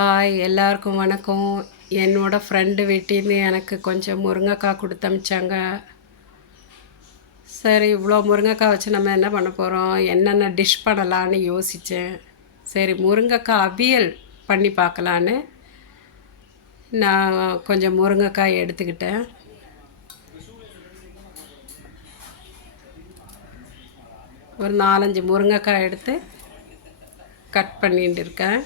Hi எல்லாருக்கும் வணக்கம். என்னோடய ஃப்ரெண்டு வீட்டிலேருந்து எனக்கு கொஞ்சம் முருங்கைக்காய் கொடுத்து அனுப்பிச்சாங்க. சரி, இவ்வளோ முருங்கைக்காய் வச்சு நம்ம என்ன பண்ண போகிறோம், என்னென்ன டிஷ் பண்ணலான்னு யோசித்தேன். சரி, முருங்கைக்காய் அவியல் பண்ணி பார்க்கலான்னு நான் கொஞ்சம் முருங்கைக்காய் எடுத்துக்கிட்டேன். ஒரு 4-5 முருங்கைக்காய் எடுத்து கட் பண்ணிட்டு இருக்கேன்.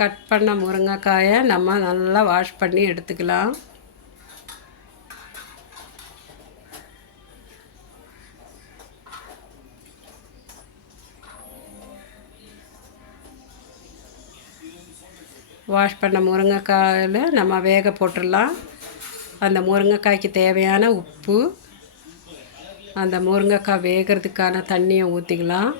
கட் பண்ண முருங்கைக்காயை நம்ம நல்லா வாஷ் பண்ணி எடுத்துக்கலாம். வாஷ் பண்ண முருங்கைக்காயில் நம்ம வேக போட்டுடலாம். அந்த முருங்கைக்காய்க்கு தேவையான உப்பு, அந்த முருங்கைக்காய் வேகிறதுக்கான தண்ணியை ஊற்றிக்கலாம்.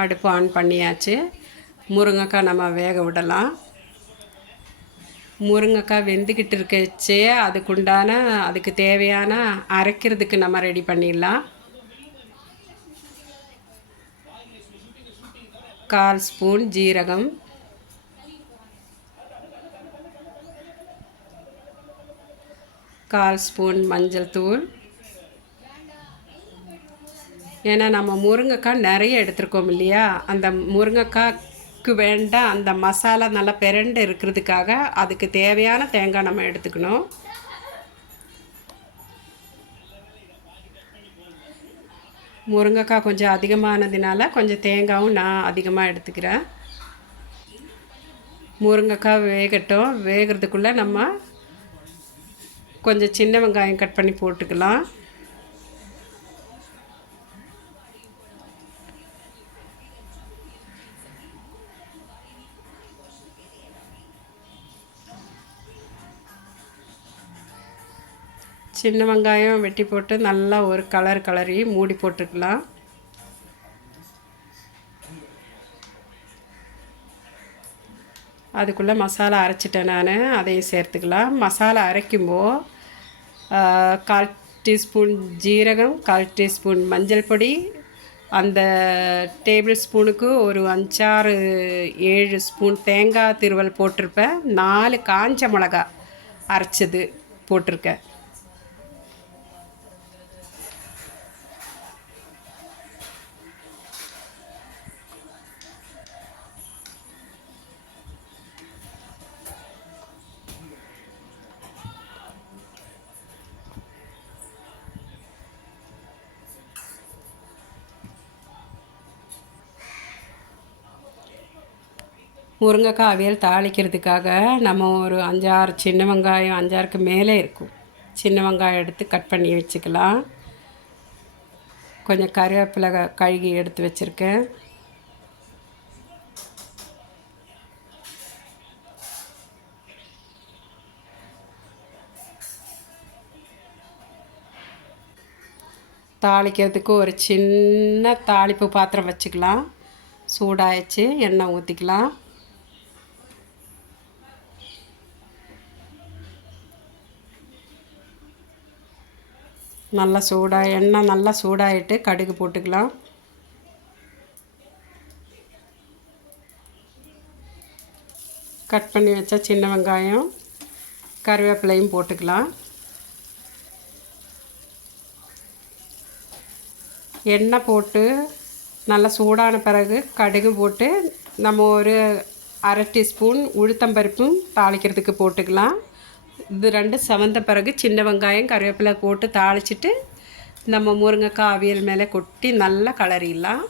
அடுப்பு ஆன் பண்ணியாச்சு. முருங்கைக்காய் நம்ம வேக விடலாம். முருங்கைக்காய் வெந்துக்கிட்டு இருக்கச்சே அதுக்கு தேவையான அரைக்கிறதுக்கு நம்ம ரெடி பண்ணிடலாம். 1/4 ஸ்பூன் ஜீரகம், 1/4 ஸ்பூன் மஞ்சள் தூள். ஏன்னா நம்ம முருங்கைக்காய் நிறைய எடுத்துருக்கோம் இல்லையா, அந்த முருங்கைக்காய்க்கு வேண்டாம் அந்த மசாலா நல்லா பிரண்டு இருக்கிறதுக்காக அதுக்கு தேவையான தேங்காய் நம்ம எடுத்துக்கணும். முருங்கைக்காய் கொஞ்சம் அதிகமானதுனால கொஞ்சம் தேங்காயும் நான் அதிகமாக எடுத்துக்கிறேன். முருங்கைக்காய் வேகட்டும். வேகிறதுக்குள்ளே நம்ம கொஞ்சம் சின்ன வெங்காயம் கட் பண்ணி போட்டுக்கலாம். சின்ன வெங்காயம் வெட்டி போட்டு நல்லா ஒரு கலரி மூடி போட்டுக்கலாம். அதுக்குள்ளே மசாலா அரைச்சிட்டேன் நான், அதையும் சேர்த்துக்கலாம். மசாலா அரைக்கும்போது 1/4 டீஸ்பூன் ஜீரகம், 1/4 டீஸ்பூன் மஞ்சள் பொடி, அந்த டேபிள் ஸ்பூனுக்கு ஒரு 5-6-7 ஸ்பூன் தேங்காய் திருவல் போட்டிருப்பேன். 4 காஞ்ச மிளகா அரைச்சது போட்டிருக்கேன். முருங்கைக்காய் அவியல் தாளிக்கிறதுக்காக நம்ம ஒரு 5-6 சின்ன வெங்காயம், 5-6க்கு மேலே இருக்கும் சின்ன வெங்காயம் எடுத்து கட் பண்ணி வச்சுக்கலாம். கொஞ்சம் கருவேப்பிலை கழுகி எடுத்து வச்சுருக்கேன். தாளிக்கிறதுக்கு ஒரு சின்ன தாளிப்பு பாத்திரம் வச்சுக்கலாம். சூடாயிடுச்சு, எண்ணெய் ஊற்றிக்கலாம். எண்ணெய் நல்லா சூடாயிட்டு கடுகு போட்டுக்கலாம். கட் பண்ணி வச்ச சின்ன வெங்காயம், கருவேப்பிலையும் போட்டுக்கலாம். எண்ணெய் போட்டு நல்லா சூடான பிறகு கடுகு போட்டு நம்ம ஒரு 1/2 டீஸ்பூன் உளுத்தம்பருப்பும் தாளிக்கிறதுக்கு போட்டுக்கலாம். இது 2 செவந்த பிறகு சின்ன வெங்காயம் கருவேப்பிலை போட்டு தாளிச்சிட்டு நம்ம முருங்கைக்காய் அவியல் மேலே கொட்டி நல்லா கலரிடலாம்.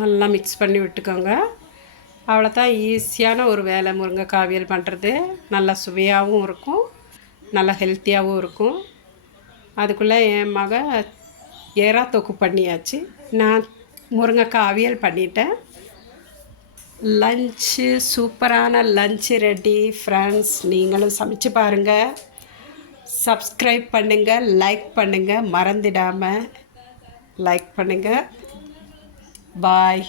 நல்லா மிக்ஸ் பண்ணி விட்டுக்கோங்க. அவ்வளோதான், ஈஸியான ஒரு வேலை முருங்கைக்காய் அவியல் பண்ணுறது. நல்லா சுவையாகவும் இருக்கும், நல்லா ஹெல்த்தியாகவும் இருக்கும். அதுக்குள்ளே என் மக எறா தொக்கு பண்ணியாச்சு. நான் முருங்கைக்காய் அவியல் பண்ணிட்டேன். லஞ்சு சூப்பரான லஞ்சு ரெடி ஃப்ரெண்ட்ஸ். நீங்களும் சமைச்சு பாருங்கள். சப்ஸ்கிரைப் பண்ணுங்கள், லைக் பண்ணுங்கள், மறந்துடாமல் லைக் பண்ணுங்கள். பாய்.